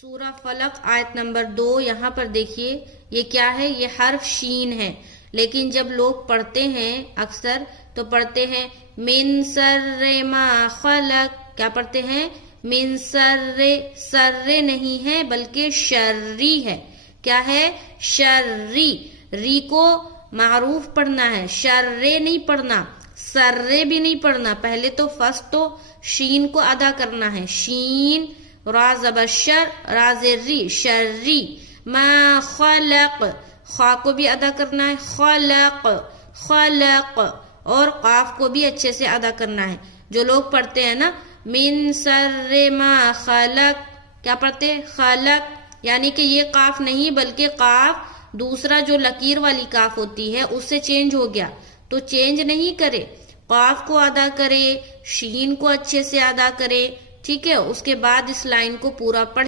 سورہ فلق آیت نمبر 2. یہاں پر دیکھیے یہ کیا ہے، یہ حرف شین ہے، لیکن جب لوگ پڑھتے ہیں اکثر تو پڑھتے ہیں من سر ما خلق. کیا پڑھتے ہیں؟ من سر. سر نہیں ہے بلکہ شری ہے. کیا ہے؟ شری. ری کو معروف پڑھنا ہے، شرے نہیں پڑھنا، سرے بھی نہیں پڑھنا. پہلے تو فرسٹ تو شین کو ادا کرنا ہے، شین را زبر شر را زری شری. ما خلق، خا کو بھی ادا کرنا ہے، خلق خلق. اور قاف کو بھی اچھے سے ادا کرنا ہے. جو لوگ پڑھتے ہیں نا من سر ما خلق، کیا پڑھتے؟ خلق. یعنی کہ یہ قاف نہیں بلکہ قاف دوسرا جو لکیر والی قاف ہوتی ہے اس سے چینج ہو گیا، تو چینج نہیں کرے، قاف کو ادا کرے، شین کو اچھے سے ادا کرے. ٹھیک ہے، اس کے بعد اس لائن کو پورا پڑھ